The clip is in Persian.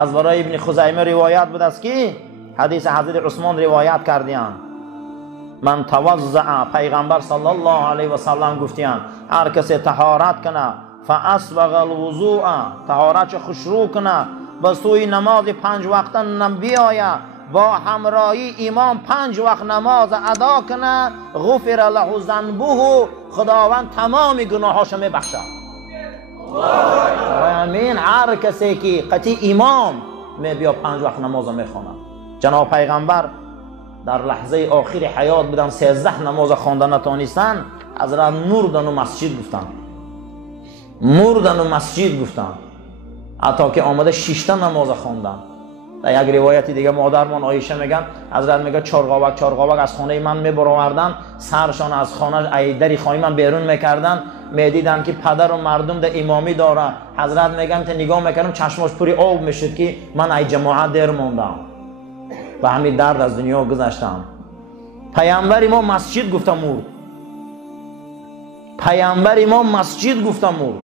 از برای ابن خزیمه روایت بود است که حدیث حضرت عثمان روایت کردیان، من توضع، پیغمبر صلی الله علیه و سلم گفتیان هر کسی طهارت کنه فاسبغ الوضوء، طهارت خوشرو کنه، به سوی نماز 5 وقته بیاید، با همراهی امام 5 وقت نماز ادا کنه، غفر له ذنبه، خداوند تمام گناهاش میبخشه. آمین. هر کسی که قطعی امام می بیا 5 وقت نماز میخونه. جناب پیغمبر در لحظه آخر حیات بودن، 13 نماز خوانده نتونستن، حضرت مردن و مسجد گفتن، مردن و مسجد گفتن، حتی که آمده 6 نماز خواندن. در یک روایت دیگه مادرمان عایشه میگن حضرت میگه چارقاوک از خانه من میبروردن، سرشان از خانه ای در خانه من بیرون میکردن، میدیدن که پدر و مردم در امامی داره. حضرت میگن که نگاه میکردم چشماش پوری آب میشد که من ای جماعت دیر موندم و همین درد از دنیا گذشتم. پیامبر ما مسجد گفتم مرد، پیامبر ما مسجد گفتم مرد.